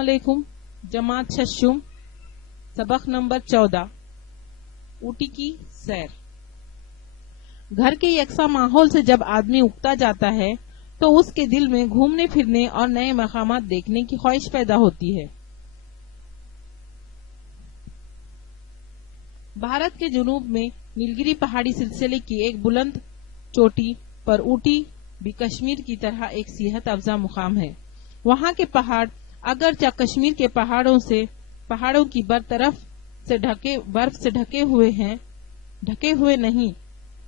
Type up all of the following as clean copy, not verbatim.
अस्सलामुअलैकुम। जमात शशुम, सबक नंबर 14, ऊटी की सैर। घर के यकसा माहौल से जब आदमी उगता जाता है तो उसके दिल में घूमने फिरने और नए मकामात देखने की ख्वाहिश पैदा होती है। भारत के जुनूब में नीलगिरी पहाड़ी सिलसिले की एक बुलंद चोटी पर ऊटी भी कश्मीर की तरह एक सेहत अफजा मुकाम है। वहाँ के पहाड़ अगरचे कश्मीर के पहाड़ों की बर्फ से ढके हुए नहीं,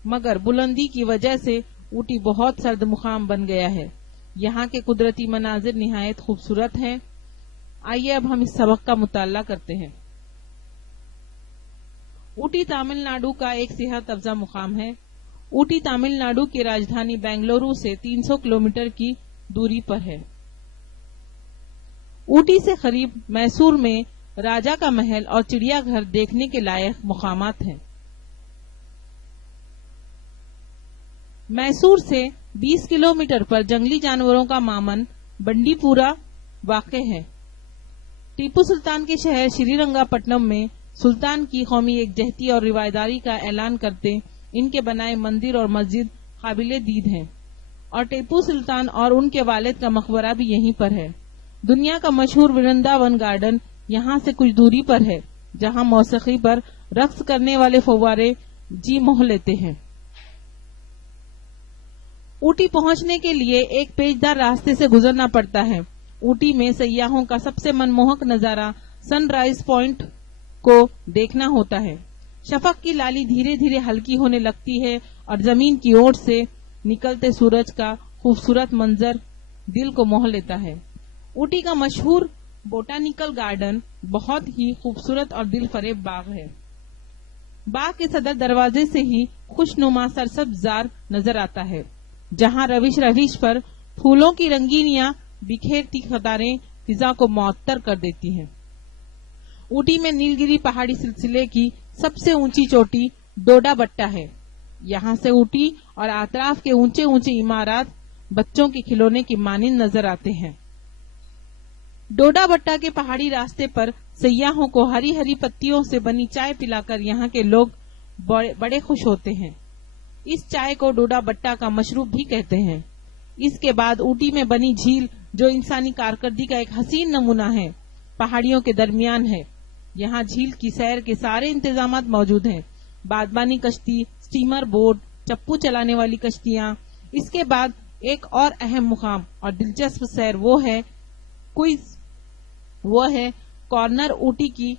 मगर बुलंदी की वजह से ऊटी बहुत सर्द मुकाम बन गया है। यहाँ के कुदरती मनाजिर निहायत खूबसूरत हैं। आइए अब हम इस सबक का मुताला करते हैं। ऊटी तमिलनाडु का एक सेहत अफजा मुकाम है। ऊटी तमिलनाडु की राजधानी बेंगलुरु से 300 किलोमीटर की दूरी पर है। ऊटी से करीब मैसूर में राजा का महल और चिड़ियाघर देखने के लायक मुकामात हैं। मैसूर से 20 किलोमीटर पर जंगली जानवरों का मामन बंडीपुरा वाक़ है। टीपू सुल्तान के शहर श्रीरंगापट्टनम में सुल्तान की कौमी एकजहती और रिवायदारी का ऐलान करते इनके बनाए मंदिर और मस्जिद काबिले दीद हैं, और टीपू सुल्तान और उनके वालिद का मकबरा भी यहीं पर है। दुनिया का मशहूर वृंदावन गार्डन यहाँ से कुछ दूरी पर है, जहाँ मौसीकी पर रक्स करने वाले फव्वारे जी मोह लेते हैं। ऊटी पहुंचने के लिए एक पेचदार रास्ते से गुजरना पड़ता है। ऊटी में सयाहों का सबसे मनमोहक नजारा सनराइज पॉइंट को देखना होता है। शफक की लाली धीरे धीरे हल्की होने लगती है और जमीन की ओर से निकलते सूरज का खूबसूरत मंजर दिल को मोह लेता है। ऊटी का मशहूर बोटानिकल गार्डन बहुत ही खूबसूरत और दिल फरेब बाग है। बाग के सदर दरवाजे से ही खुशनुमा सरसब्जार नजर आता है, जहां रविश पर फूलों की रंगीनियां बिखेरती कतारें फिजा को मुअत्तर कर देती हैं। ऊटी में नीलगिरी पहाड़ी सिलसिले की सबसे ऊंची चोटी डोडा बट्टा है। यहाँ से ऊटी और आतराफ के ऊंचे ऊंचे इमारत बच्चों के खिलौने की मानिंद नजर आते हैं। डोडा बट्टा के पहाड़ी रास्ते पर सयाहों को हरी हरी पत्तियों से बनी चाय पिलाकर यहाँ के लोग बड़े खुश होते हैं। इस चाय को डोडा बट्टा का मशरूब भी कहते हैं। इसके बाद ऊटी में बनी झील, जो इंसानी कारकर्दगी का एक हसीन नमूना है, पहाड़ियों के दरमियान है। यहाँ झील की सैर के सारे इंतजामात मौजूद हैं। बागबानी कश्ती, स्टीमर बोट, चप्पू चलाने वाली कश्तियाँ। इसके बाद एक और अहम मुकाम और दिलचस्प सैर वो है कॉर्नर ऊटी की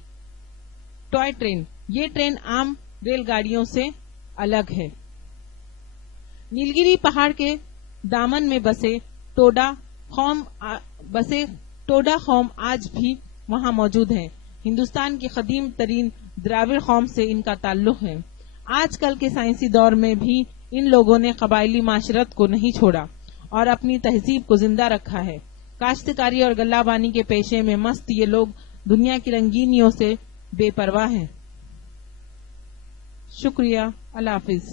टॉय ट्रेन। ये ट्रेन आम रेलगाड़ियों से अलग है। नीलगिरी पहाड़ के दामन में बसे टोडा कौम आज भी वहां मौजूद है। हिंदुस्तान की कदीम तरीन द्राविड़ कौम से इनका ताल्लुक है। आजकल के साइंसी दौर में भी इन लोगों ने कबायली माशरत को नहीं छोड़ा और अपनी तहजीब को जिंदा रखा है। काश्तकारी और गल्लाबानी के पेशे में मस्त ये लोग दुनिया की रंगीनियों से बेपरवाह हैं। शुक्रिया। अल्लाह हाफिज।